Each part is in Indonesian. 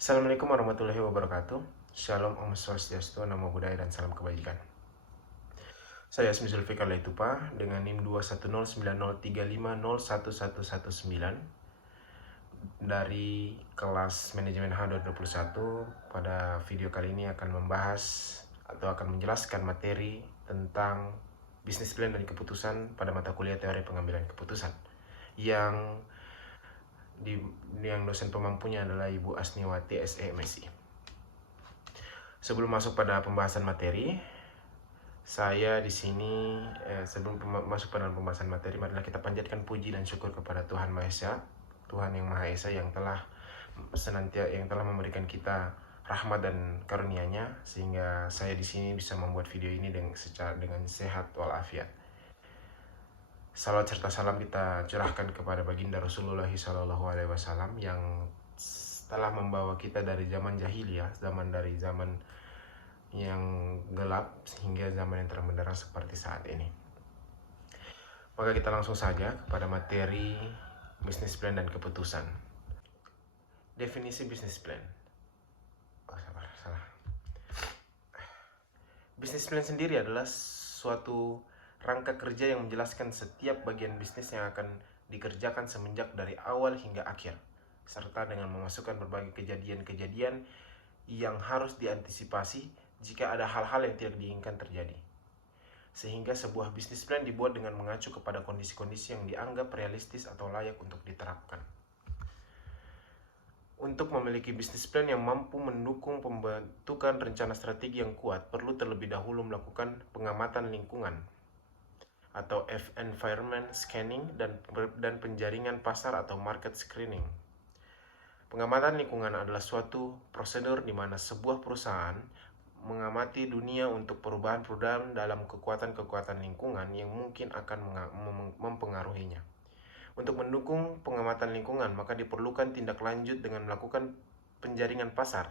Assalamualaikum warahmatullahi wabarakatuh. Shalom, Om Swastiastu, Namo Buddhaya, dan salam kebajikan. Saya Asmi Zulfikar Laitupa dengan NIM 2109035011119 dari kelas Manajemen H2021. Pada video kali ini akan membahas atau akan menjelaskan materi tentang bisnis plan dan keputusan pada mata kuliah teori pengambilan keputusan yang dosen pemampunya adalah Ibu Asniwati SE MSI. Sebelum masuk pada pembahasan materi, saya di sini sebelum masuk pada pembahasan materi, marilah kita panjatkan puji dan syukur kepada Tuhan Maha Esa, Tuhan yang Maha Esa yang telah memberikan kita rahmat dan karunia-Nya sehingga saya di sini bisa membuat video ini dengan sehat walafiat. Salawat serta salam kita curahkan kepada baginda Rasulullah SAW yang telah membawa kita dari zaman jahiliyah, dari zaman yang gelap hingga zaman yang terang benderang seperti saat ini. Maka kita langsung saja kepada materi bisnis plan dan keputusan. Definisi bisnis plan. Salah. Bisnis plan sendiri adalah suatu rangka kerja yang menjelaskan setiap bagian bisnis yang akan dikerjakan semenjak dari awal hingga akhir, serta dengan memasukkan berbagai kejadian-kejadian yang harus diantisipasi jika ada hal-hal yang tidak diinginkan terjadi. Sehingga sebuah bisnis plan dibuat dengan mengacu kepada kondisi-kondisi yang dianggap realistis atau layak untuk diterapkan. Untuk memiliki bisnis plan yang mampu mendukung pembentukan rencana strategi yang kuat, perlu terlebih dahulu melakukan pengamatan lingkungan atau environment scanning dan penjaringan pasar atau market screening. Pengamatan lingkungan adalah suatu prosedur di mana sebuah perusahaan mengamati dunia untuk perubahan-perubahan dalam kekuatan-kekuatan lingkungan yang mungkin akan mempengaruhinya. Untuk mendukung pengamatan lingkungan, maka diperlukan tindak lanjut dengan melakukan penjaringan pasar.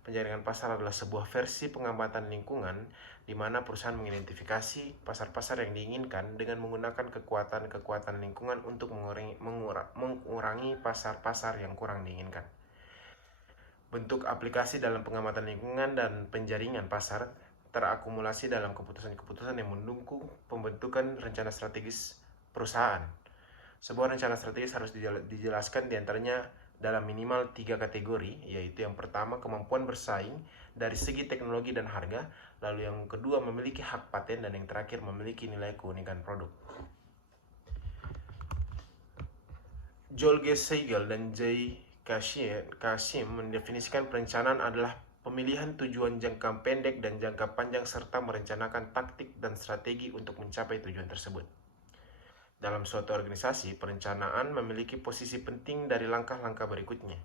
Penjaringan pasar adalah sebuah versi pengamatan lingkungan di mana perusahaan mengidentifikasi pasar-pasar yang diinginkan dengan menggunakan kekuatan-kekuatan lingkungan untuk mengurangi pasar-pasar yang kurang diinginkan. Bentuk aplikasi dalam pengamatan lingkungan dan penjaringan pasar terakumulasi dalam keputusan-keputusan yang mendukung pembentukan rencana strategis perusahaan. Sebuah rencana strategis harus dijelaskan diantaranya dalam minimal 3 kategori, yaitu yang pertama kemampuan bersaing dari segi teknologi dan harga, lalu yang kedua memiliki hak paten, dan yang terakhir memiliki nilai keunikan produk. Joel G. Seigel dan J. Kashim mendefinisikan perencanaan adalah pemilihan tujuan jangka pendek dan jangka panjang serta merencanakan taktik dan strategi untuk mencapai tujuan tersebut. Dalam suatu organisasi, perencanaan memiliki posisi penting dari langkah-langkah berikutnya.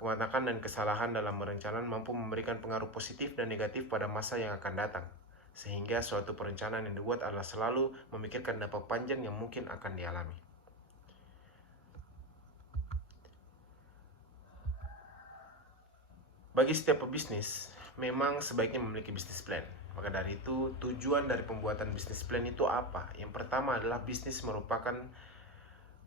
Kematangan dan kesalahan dalam merencanakan mampu memberikan pengaruh positif dan negatif pada masa yang akan datang, sehingga suatu perencanaan yang dibuat adalah selalu memikirkan dampak panjang yang mungkin akan dialami. Bagi setiap pebisnis, memang sebaiknya memiliki bisnis plan. Maka dari itu, tujuan dari pembuatan bisnis plan itu apa? Yang pertama adalah bisnis merupakan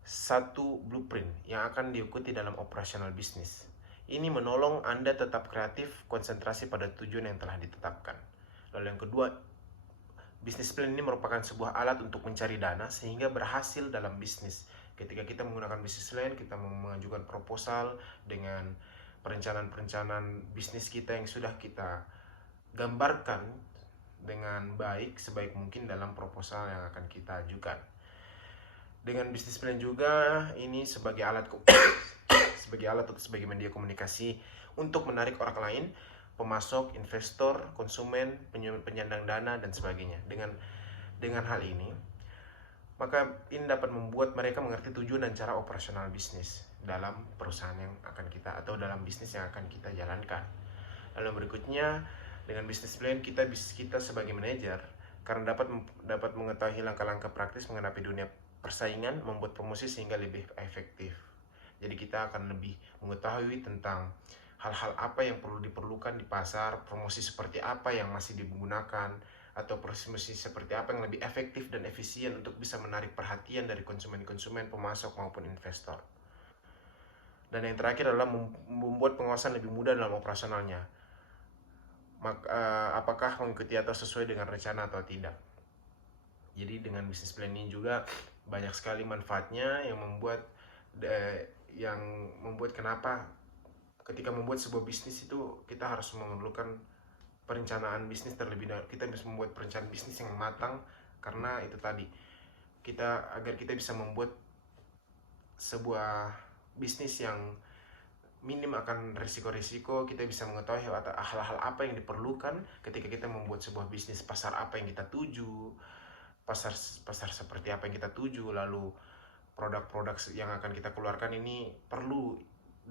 satu blueprint yang akan diikuti dalam operasional bisnis. Ini menolong Anda tetap kreatif, konsentrasi pada tujuan yang telah ditetapkan. Lalu yang kedua, bisnis plan ini merupakan sebuah alat untuk mencari dana sehingga berhasil dalam bisnis. Ketika kita menggunakan bisnis plan, kita mengajukan proposal dengan perencanaan bisnis kita yang sudah kita gambarkan dengan baik sebaik mungkin dalam proposal yang akan kita ajukan. Dengan bisnis plan juga ini sebagai alat atau sebagai media komunikasi untuk menarik orang lain, pemasok, investor, konsumen, penyandang dana dan sebagainya. Dengan hal ini, maka ini dapat membuat mereka mengerti tujuan dan cara operasional bisnis dalam perusahaan yang akan kita atau dalam bisnis yang akan kita jalankan. Lalu berikutnya, dengan bisnis plan kita sebagai manajer karena dapat mengetahui langkah-langkah praktis menghadapi dunia persaingan, membuat promosi sehingga lebih efektif. Jadi kita akan lebih mengetahui tentang hal-hal apa yang perlu diperlukan di pasar, promosi seperti apa yang masih digunakan, atau promosi seperti apa yang lebih efektif dan efisien untuk bisa menarik perhatian dari konsumen-konsumen, pemasok maupun investor. Dan yang terakhir adalah membuat pengawasan lebih mudah dalam operasionalnya. Apakah mengikuti atau sesuai dengan rencana atau tidak. Jadi dengan bisnis plan ini juga banyak sekali manfaatnya yang membuat kenapa ketika membuat sebuah bisnis itu kita harus memerlukan perencanaan bisnis terlebih dahulu. Kita bisa membuat perencanaan bisnis yang matang karena itu tadi agar kita bisa membuat sebuah bisnis yang minim akan risiko-risiko. Kita bisa mengetahui hal-hal apa yang diperlukan ketika kita membuat sebuah bisnis, pasar apa yang kita tuju, pasar seperti apa yang kita tuju, lalu produk-produk yang akan kita keluarkan ini perlu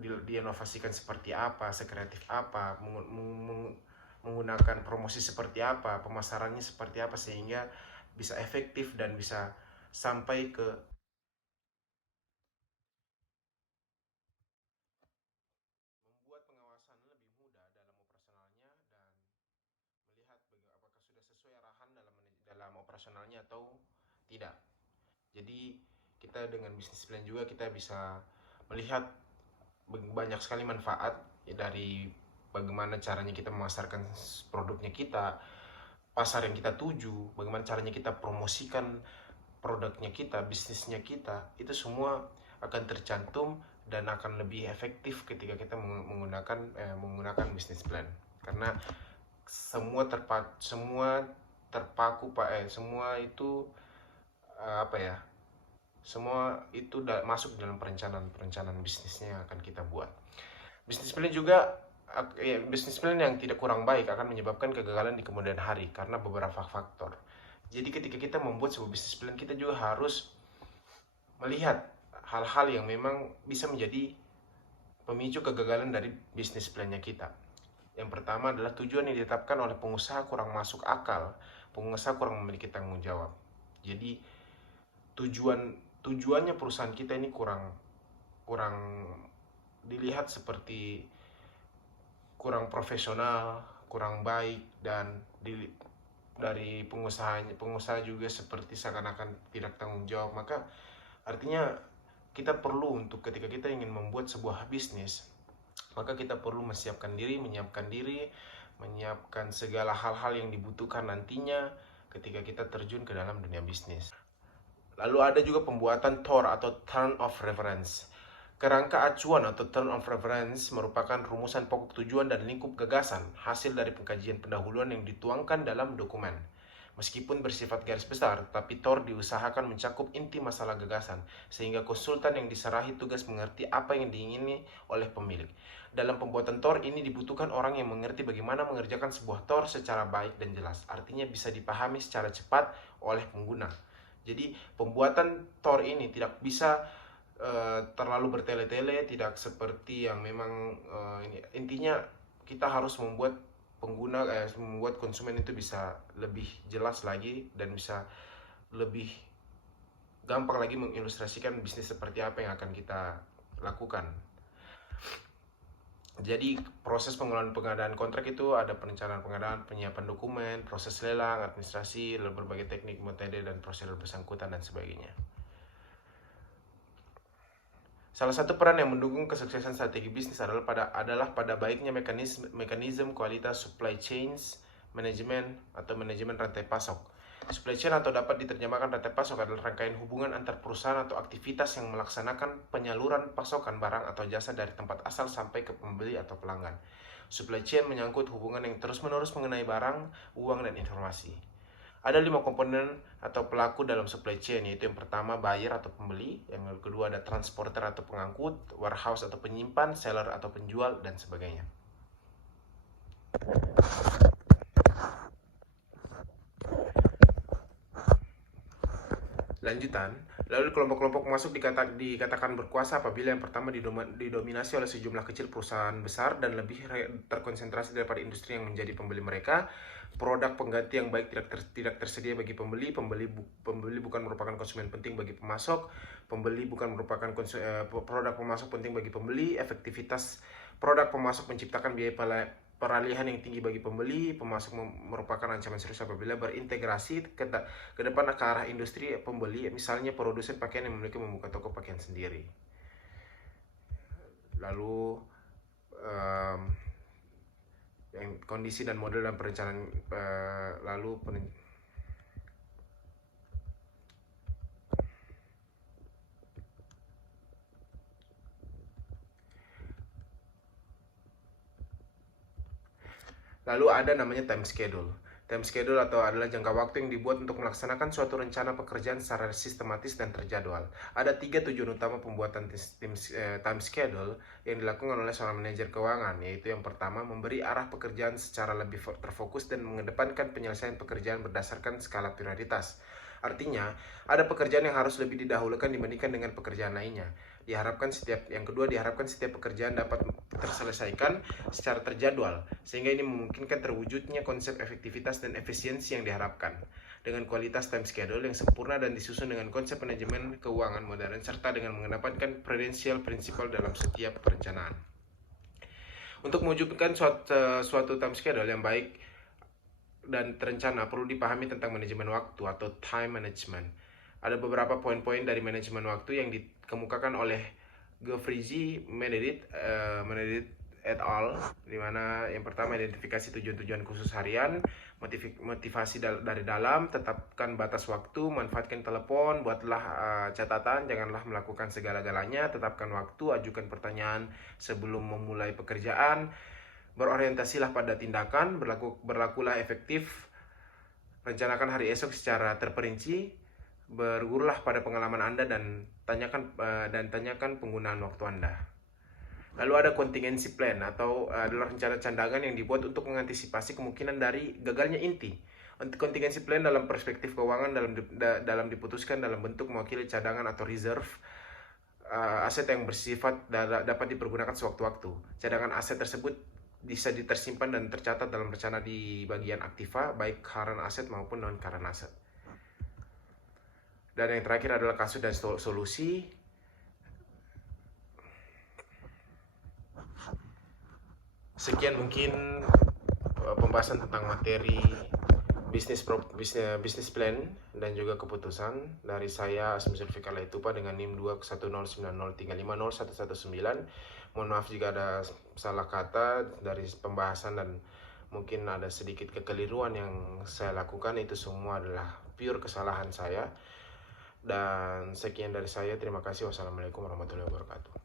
diinovasikan seperti apa, sekreatif apa, menggunakan promosi seperti apa, pemasarannya seperti apa, sehingga bisa efektif dan bisa sampai ke membuat pengawasan lebih mudah dalam operasionalnya dan melihat apakah sudah sesuai arahan dalam operasionalnya atau tidak. Jadi kita dengan bisnis plan juga kita bisa melihat banyak sekali manfaat dari bagaimana caranya kita memasarkan produknya kita, pasar yang kita tuju, bagaimana caranya kita promosikan produknya kita, bisnisnya kita, itu semua akan tercantum dan akan lebih efektif ketika kita menggunakan bisnis plan. Karena semua terpaku semua itu apa ya? Semua itu masuk dalam perencanaan bisnisnya yang akan kita buat. Bisnis plan juga bisnis plan yang tidak kurang baik akan menyebabkan kegagalan di kemudian hari karena beberapa faktor. Jadi ketika kita membuat sebuah bisnis plan, kita juga harus melihat hal-hal yang memang bisa menjadi pemicu kegagalan dari bisnis plannya kita. Yang pertama adalah tujuan yang ditetapkan oleh pengusaha kurang masuk akal, pengusaha kurang memiliki tanggung jawab. Jadi tujuannya perusahaan kita ini kurang dilihat seperti kurang profesional, kurang baik, dan dari pengusaha juga seperti seakan-akan tidak tanggung jawab. Maka artinya kita perlu untuk ketika kita ingin membuat sebuah bisnis, maka kita perlu menyiapkan segala hal-hal yang dibutuhkan nantinya ketika kita terjun ke dalam dunia bisnis. Lalu ada juga pembuatan TOR atau Turn of Reference. Kerangka acuan atau Turn of Reference merupakan rumusan pokok tujuan dan lingkup gagasan hasil dari pengkajian pendahuluan yang dituangkan dalam dokumen. Meskipun bersifat garis besar, tapi TOR diusahakan mencakup inti masalah gagasan, sehingga konsultan yang diserahi tugas mengerti apa yang diingini oleh pemilik. Dalam pembuatan TOR ini dibutuhkan orang yang mengerti bagaimana mengerjakan sebuah TOR secara baik dan jelas, artinya bisa dipahami secara cepat oleh pengguna. Jadi pembuatan TOR ini tidak bisa terlalu bertele-tele, tidak seperti yang memang intinya kita harus membuat membuat konsumen itu bisa lebih jelas lagi dan bisa lebih gampang lagi mengilustrasikan bisnis seperti apa yang akan kita lakukan. Jadi proses pengadaan kontrak itu ada perencanaan pengadaan, penyiapan dokumen, proses lelang, administrasi, lalu berbagai teknik metode dan prosedur bersangkutan dan sebagainya. Salah satu peran yang mendukung kesuksesan strategi bisnis adalah pada baiknya mekanisme kualitas supply chains management atau manajemen rantai pasok. Supply chain atau dapat diterjemahkan rantai pasok adalah rangkaian hubungan antar perusahaan atau aktivitas yang melaksanakan penyaluran pasokan barang atau jasa dari tempat asal sampai ke pembeli atau pelanggan. Supply chain menyangkut hubungan yang terus-menerus mengenai barang, uang, dan informasi. Ada 5 komponen atau pelaku dalam supply chain, yaitu yang pertama buyer atau pembeli, yang kedua ada transporter atau pengangkut, warehouse atau penyimpan, seller atau penjual, dan sebagainya. Lanjutan, lalu kelompok-kelompok masuk dikatakan berkuasa apabila yang pertama didominasi oleh sejumlah kecil perusahaan besar dan lebih terkonsentrasi daripada industri yang menjadi pembeli mereka. Produk pengganti yang baik tidak tersedia bagi pembeli bukan merupakan konsumen penting bagi pemasok, pembeli bukan merupakan produk pemasok penting bagi pembeli, efektivitas produk pemasok menciptakan biaya peralihan yang tinggi bagi pembeli, pemasok merupakan ancaman serius apabila berintegrasi ke depan ke arah industri pembeli, misalnya produsen pakaian yang membuka toko pakaian sendiri. lalu yang kondisi dan model dan perencanaan, lalu ada namanya time schedule. Time schedule adalah jangka waktu yang dibuat untuk melaksanakan suatu rencana pekerjaan secara sistematis dan terjadwal. Ada 3 tujuan utama pembuatan time schedule yang dilakukan oleh seorang manajer keuangan, yaitu yang pertama, memberi arah pekerjaan secara lebih terfokus dan mengedepankan penyelesaian pekerjaan berdasarkan skala prioritas. Artinya, ada pekerjaan yang harus lebih didahulukan dibandingkan dengan pekerjaan lainnya. Yang kedua, diharapkan setiap pekerjaan dapat terselesaikan secara terjadwal, sehingga ini memungkinkan terwujudnya konsep efektivitas dan efisiensi yang diharapkan. Dengan kualitas time schedule yang sempurna dan disusun dengan konsep manajemen keuangan modern, serta dengan mengedepankan prudential principle dalam setiap perencanaan. Untuk mewujudkan suatu time schedule yang baik dan terencana, perlu dipahami tentang manajemen waktu atau time management. Ada beberapa poin-poin dari manajemen waktu yang dikemukakan oleh Gefrizi, Menedit et al., di mana yang pertama, identifikasi tujuan-tujuan khusus harian, motivasi dari dalam, tetapkan batas waktu, manfaatkan telepon, buatlah catatan, janganlah melakukan segala-galanya, tetapkan waktu, ajukan pertanyaan sebelum memulai pekerjaan, berorientasilah pada tindakan, berlakulah efektif, rencanakan hari esok secara terperinci, bergurulah pada pengalaman Anda dan tanyakan penggunaan waktu Anda. Lalu ada contingency plan atau adalah rencana cadangan yang dibuat untuk mengantisipasi kemungkinan dari gagalnya inti. Contingency plan dalam perspektif keuangan dalam diputuskan dalam bentuk mewakili cadangan atau reserve, aset yang bersifat dapat dipergunakan sewaktu-waktu. Cadangan aset tersebut bisa tersimpan dan tercatat dalam rencana di bagian aktiva, baik current asset maupun non-current asset. Dan yang terakhir adalah kasus dan solusi. Sekian mungkin pembahasan tentang materi bisnis plan dan juga keputusan dari saya, Asmi Zulfikar Laitupa, dengan NIM 21090350119. Mohon maaf jika ada salah kata dari pembahasan dan mungkin ada sedikit kekeliruan yang saya lakukan. Itu semua adalah pure kesalahan saya. Dan sekian dari saya, terima kasih. Wassalamualaikum warahmatullahi wabarakatuh.